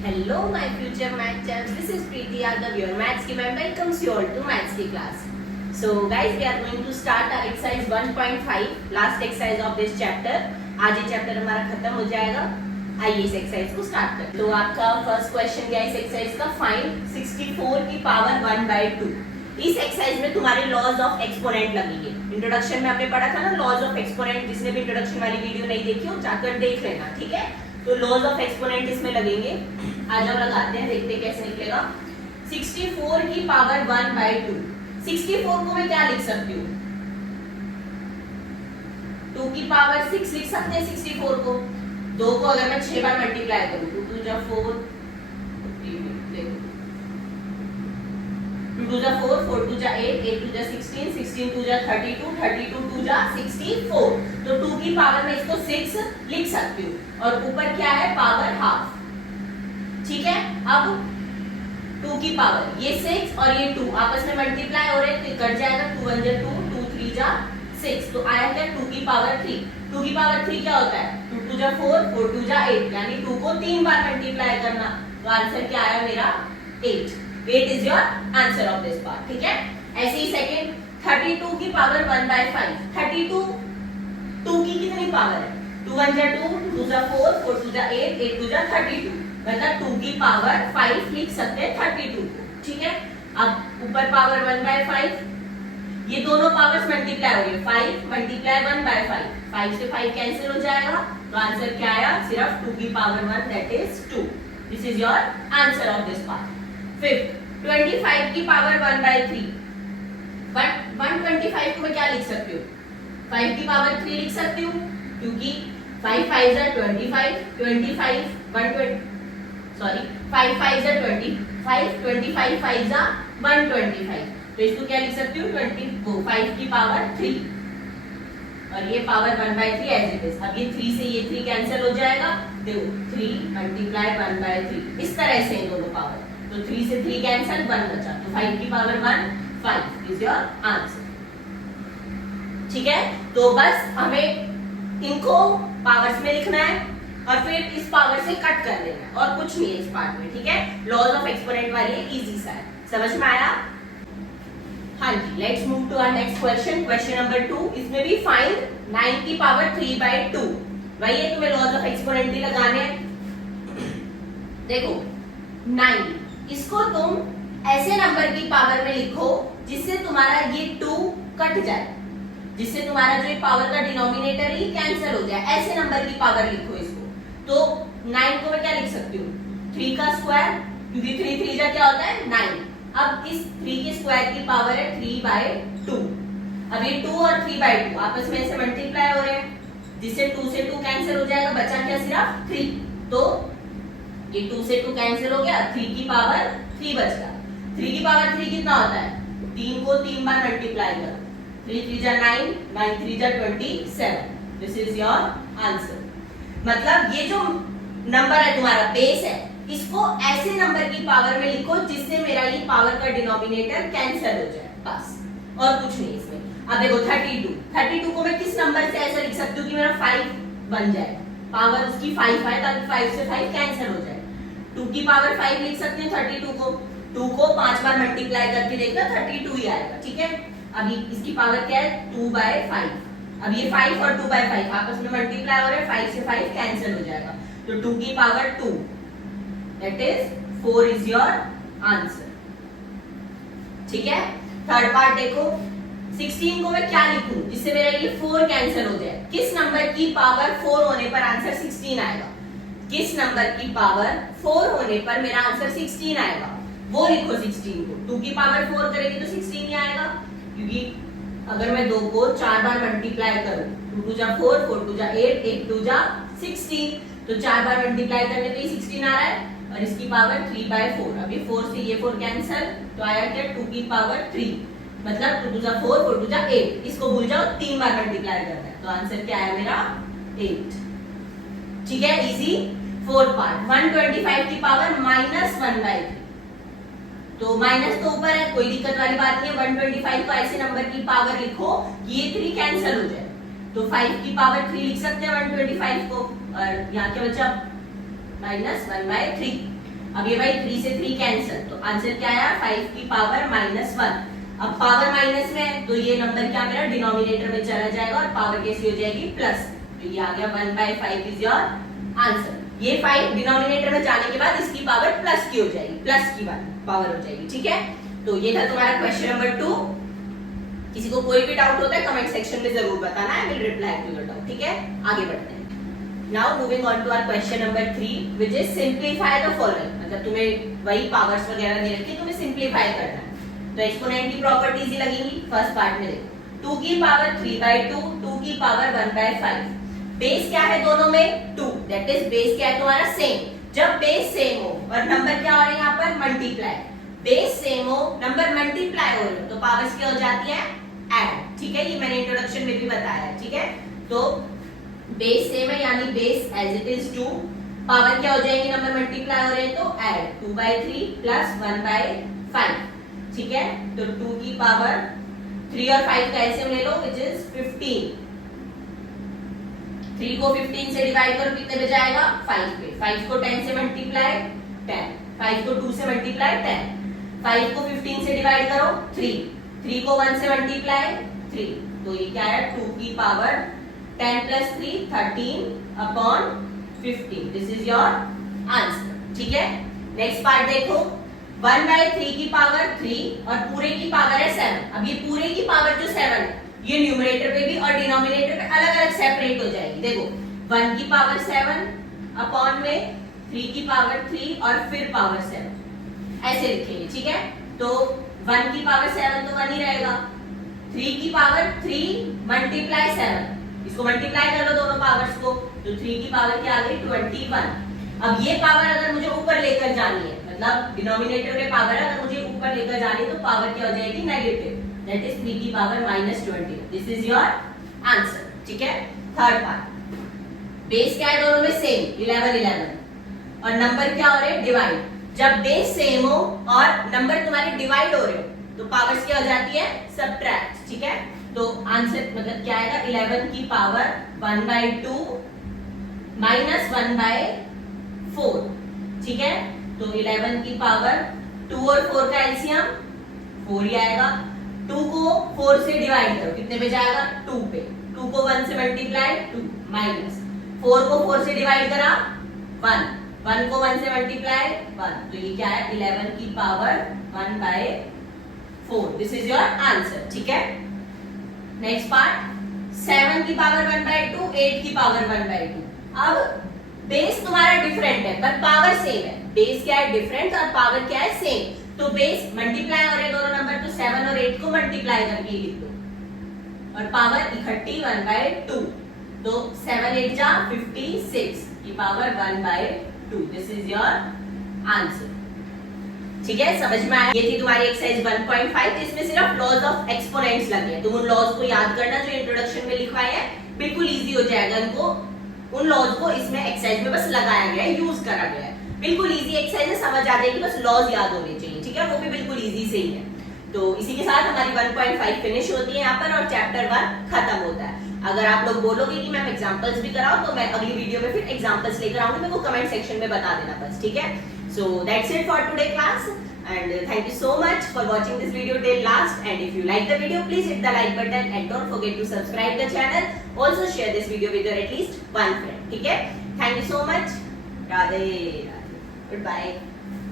Hello, my future math champs. This is Preeti Yadav, your maths ki ma'am welcomes you all to maths ki class. So, guys, we are going to start our exercise 1.5, last exercise of this chapter. आज ये chapter हमारा खत्म हो जाएगा. आइए इस exercise को start करें. तो आपका फर्स्ट क्वेश्चन क्या है इस एक्सरसाइज का? फाइंड 64 की पावर 1/2. इस एक्सरसाइज में तुम्हारे लॉज ऑफ एक्सपोनेंट लगेंगे. इंट्रोडक्शन में हमने पढ़ा था ना लॉज ऑफ एक्सपोनेंट. जिसने भी इंट्रोडक्शन वाली वीडियो नहीं देखी हो जाकर देख लेना, ठीक है? तो लॉज ऑफ एक्सपोनेंट इसमें लगेंगे. आज हम लगाते हैं, देखते हैं कैसे निकलेगा. 64 की पावर 1/2. 64 को मैं क्या लिख सकती हूँ? 2 की पावर 6 लिख सकते हैं 64 को. 2 को अगर मैं 6 बार मल्टीप्लाई करूँ 2 2 जा 4, 2 2 जा 4, 4 2 जा 8, 8 2 जा 16, 16 2 जा 32, 32 2 जा 64. तो 2 की पावर में इसको 6 लिख सकती हूँ और ऊपर क्या है? Power half. ठीक है. अब 2 की पावर ये 6 और ये 2 आपस में मल्टीप्लाई हो रहे हैं तो कट जाएगा. 2 1 जा 2, 2 3 जा 6. तो आया क्या? 2 की पावर 3. 2 की पावर 3 क्या होता है? 2 2 जा 4, 4 2 जा 8. यानी 2 को 3 बार मल्टीप्लाई करना. तो आंसर क्या आया मेरा? 8. 8 is your answer of this part. ठीक है. ऐसे ही सेकंड 32 की पावर 1/5. 32 2 की कितनी पावर है? 2 1 जा 2, 2 जा 4, 4 2 जा 8, 8 2 जा 32. मतलब 2 की पावर 5 लिख सकते हैं 32 को. ठीक है. अब ऊपर पावर 1/5. ये दोनों पावर्स मल्टीप्लाई हो गए. 5 मल्टीप्लाई 1/5. 5 से 5 कैंसिल हो जाएगा. तो आंसर क्या आया? सिर्फ 2 की power 1 that is 2. This is your answer of this part. Fifth 25 की पावर 1/3. बट 125 को मैं क्या लिख सकती हूँ? 5 की पावर 3 लिख सकती हूँ क्योंकि 5 5 जा 25, 25 120 सॉरी 5 5 जा 25, 25 5 जा 125. तो इसको क्या लिख सकती हूँ? 5 की पावर 3 और ये पावर 1/3 एज इट इज. अब ये 3 से ये 3 कैंसिल हो जाएगा. देखो 3 मल्टीप्लाई 1/3 इस तरह से इन दोनों पावर. तो 3 से 3 कैंसिल 1 बचा. तो 5 की पावर 1 5 इज योर आंसर. ठीक है. तो बस हमें इनको पावर्स में लिखना है और फिर इस पावर से कट कर देना है और कुछ नहीं है इस पार्ट में. ठीक है. लॉज ऑफ एक्सपोनेंट वाली इजी सा है. समझ में आया? हाँ जी. Let's move to our next question. Question number 2. इसमें भी फाइंड 9 की पावर 3/2. वही है, तुम्हें लॉज ऑफ एक्सपोनेंट भी लगाने हैं. देखो 9 इसको तुम ऐसे नंबर की पावर में लिखो जिससे तुम्हारा ये 2 कट जाए, जिससे तुम्हारा जो पावर का डिनोमिनेटर ही कैंसिल हो जाए. ऐसे नंबर की पावर लिखो इसको. तो 9 को मैं क्या लिख सकती हूँ? 3 का स्क्वायर, क्योंकि 3 3 जा क्या होता है? 9. अब इस 3 के स्क्वायर की पावर है 3/2. अब ये 2 और 3/2 आपस में ऐसे मल्टीप्लाई हो रहे हैं जिससे 2 से 2 कैंसिल हो जाएगा. बचा क्या? सिर्फ 3. तो ये 2 से 2 कैंसिल हो गया. 3 की पावर 3 बच गया. 3 की पावर 3 कितना होता है? 3 को 3 बार मल्टीप्लाई करो. 3 3 जा 9, 9 3 जा 27. This is your answer. मतलब ये जो नंबर है तुम्हारा बेस है, इसको ऐसे नंबर की पावर में लिखो जिससे मेरा ये पावर का डिनोमिनेटर कैंसिल हो जाए. बस और कुछ नहीं इसमें. अब देखो 32 को मैं किस नंबर से ऐसा लिख सकती हूँ कि मेरा 5 बन जाए. पावर उसकी 5 है ताकि 5 से 5 कैंसिल हो जाए. 2 की पावर 5 लिख सकते हैं 32 को. 2 को 5 बार मल्टीप्लाई करके देखना 32 ही आएगा. ठीक है. अभी इसकी पावर क्या है? 2/5. अब ये 5 और 2/5 आपस में मल्टीप्लाई हो रहे हैं. 5 से 5 कैंसिल हो जाएगा. तो 2 की power 2 that is 4 is your answer. ठीक है. थर्ड पार्ट देखो. 16 को मैं क्या लिखूं जिससे मेरा ये 4 कैंसिल हो जाए? किस नंबर की पावर 4 होने पर आंसर 16 आएगा? किस नंबर की पावर 4 होने पर मेरा आंसर 16 आएगा? वो लिखो 16 को. 2 की पावर 4 करेंगे तो 16 ही आएगा, क्योंकि अगर मैं 2 को 4 बार मल्टीप्लाई करूं 2 2 जा 4, 4 2 जा 8, 8 2 जा 16. तो 4 बार मल्टीप्लाई करने पे 16 आ रहा है और इसकी पावर 3/4. अभी 4 से ये 4 कैंसिल. तो आया क्या? 2 की पावर 3. मतलब 2 2 जा 4, 4 2 जा 8. इसको भूल जाओ, 3 बार मल्टीप्लाई करना है. तो आंसर क्या आया मेरा? 8. ठीक है. इजी. फोर्थ पार्ट 125 की पावर -1/3. तो माइनस तो ऊपर है, कोई दिक्कत वाली बात नहीं है. 125 को ऐसे नंबर की पावर लिखो कि ये 3 कैंसिल हो जाए. तो 5 की पावर 3 लिख सकते हैं 125 को. और यहाँ क्या बचा? -1/3. अब ये भाई 3 से 3 कैंसिल, तो आंसर क्या आया 5 की पावर -1। अब पावर माइनस में है तो ये नंबर क्या मेरा डिनोमिनेटर में चला जाएगा और पावर कैसी हो जाएगी प्लस, तो ये आ गया 1/5 इज योर आंसर। ये 5 डिनोमिनेटर में जाने के बाद इसकी पावर प्लस की हो जाएगी, प्लस की पावर हो जाएगी, ठीक है। तो ये था तुम्हारा क्वेश्चन नंबर 2। किसी को कोई भी डाउट होता है कमेंट सेक्शन में जरूर बताना, I will reply to your doubt, ठीक है। आगे बढ़ते हैं। Now moving on to our question number 3 which is simplify the following. मतलब तुम्हें वही पावर्स वगैरह दे रखी है, तुम्हें सिंपलीफाई करना है। तो एक्सपोनेंट की प्रॉपर्टीज ही लगेंगी। फर्स्ट पार्ट में देखो 2 की पावर 3/2, 2 की पावर 1/5। बेस क्या है दोनों में 2, दैट इज बेस क्या है तुम्हारा सेम। जब बेस सेम हो और नंबर क्या हो रहे हैं यहाँ पर मल्टीप्लाई, बेस सेम हो नंबर मल्टीप्लाई हो रहे हो तो पावर्स क्या हो जाती है ऐड, ठीक है। ये मैंने इंट्रोडक्शन में भी बताया है, ठीक है। तो बेस सेम है यानी base as it is 2, power क्या हो जाएगी नंबर मल्टीप्लाई हो रहे हैं तो ऐड 2/3 प्लस 1/5, ठीक है। तो 2 की पावर 3 और 5 का एलसीएम ले लो व्हिच इज 15। 3 को 15 से डिवाइड करो कितने पे जाएगा 5 पे। 5 को 10 से मल्टीप्लाई 10, 5 को 2 से मल्टीप्लाई 10, 5 को 15 से डिवाइड करो 3, 3 को 1 से मल्टीप्लाई 3, तो ये क्या है 2 की power 10 plus 3 13/15, this is your answer, ठीक है। नेक्स्ट पार्ट देखो 1/3 की पावर 3 और पूरे की पावर है 7। अब ये पूरे की पावर जो 7 है ये न्यूमरेटर पे भी और डिनोमिनेटर पे अलग अलग सेपरेट हो जाएगी। देखो 1 की पावर 7 अपॉन में 3 की पावर 3 और फिर पावर 7 ऐसे लिखेंगे, ठीक है। तो 1 की पावर 7 तो 1 ही रहेगा, 3 की पावर 3 मल्टीप्लाई 7, इसको मल्टीप्लाई कर लो दोनों पावर्स को, तो 3 की पावर क्या आ गई 21। अब ये पावर अगर मुझे ऊपर लेकर जानी है, मतलब डिनोमिनेटर में पावर अगर मुझे ऊपर लेकर जानी है तो पावर क्या हो जाएगी नेगेटिव, दैट इज 3 की power -20, this is your answer, ठीक है। थर्ड पार्ट बेस क्या है दोनों में सेम 11 और नंबर क्या हो रहे हैं डिवाइड। जब बेस सेम हो और नंबर तुम्हारे डिवाइड हो रहे हो तो पावर्स क्या हो जाती है सब्ट्रैक्ट, ठीक है। तो आंसर मतलब क्या आएगा 11 की पावर 1/2 माइनस 1/4, ठीक है। तो 11 की पावर 2 और 4 का एलसीएम 4 ही आएगा। 2 को 4 से डिवाइड करो कितने पे जाएगा 2 पे, 2 को 1 से मल्टीप्लाई 2 माइनस 4 को 4 से डिवाइड करा 1, 1 को 1 से मल्टीप्लाई 1, तो ये क्या है 11 की power 1/4, this is your answer, ठीक है। नेक्स्ट पार्ट 7 की पावर 1/2, 8 की पावर 1/2। अब बेस तुम्हारा डिफरेंट है पर पावर सेम है। बेस क्या है डिफरेंट और पावर क्या है सेम, तो बेस मल्टीप्लाई हो रहे दोनों नंबर तो 7 और 8 को मल्टीप्लाई करके लिख दो और पावर इकट्ठी 1/2, तो 7 8 जा 56 की power 1/2, this is your answer, ठीक है। समझ में आया। ये थी तुम्हारी एक्सरसाइज 1.5। इसमें सिर्फ लॉज ऑफ एक्सपोनेंट्स लगे हैं, तुम उन लॉज को याद करना जो इंट्रोडक्शन में लिखवाए हैं, बिल्कुल इजी हो जाएगा। इनको उन लॉज को इसमें एक्सरसाइज में बस लगाया गया है, यूज करा गया है, बिल्कुल इजी एक्सरसाइज है, समझ आ जाएगी, बस लॉज याद होने चाहिए, ठीक है। वो भी बिल्कुल इजी से ही है। तो इसी के साथ हमारी 1.5 फिनिश होती है यहाँ पर और चैप्टर 1 खत्म होता है। अगर आप लोग बोलोगे कि मैम एग्जांपल्स भी कराओ तो मैं अगली वीडियो में फिर एग्जांपल्स लेकर आऊंगी, मेरे को कमेंट सेक्शन में बता देना बस, ठीक है। So that's it for today class and thank you so much for watching this video till last, and if you like the video please hit the like button and don't forget to subscribe the channel, also share this video with your at least one friend, ठीक है। Thank you so much, Radhe Radhe, goodbye।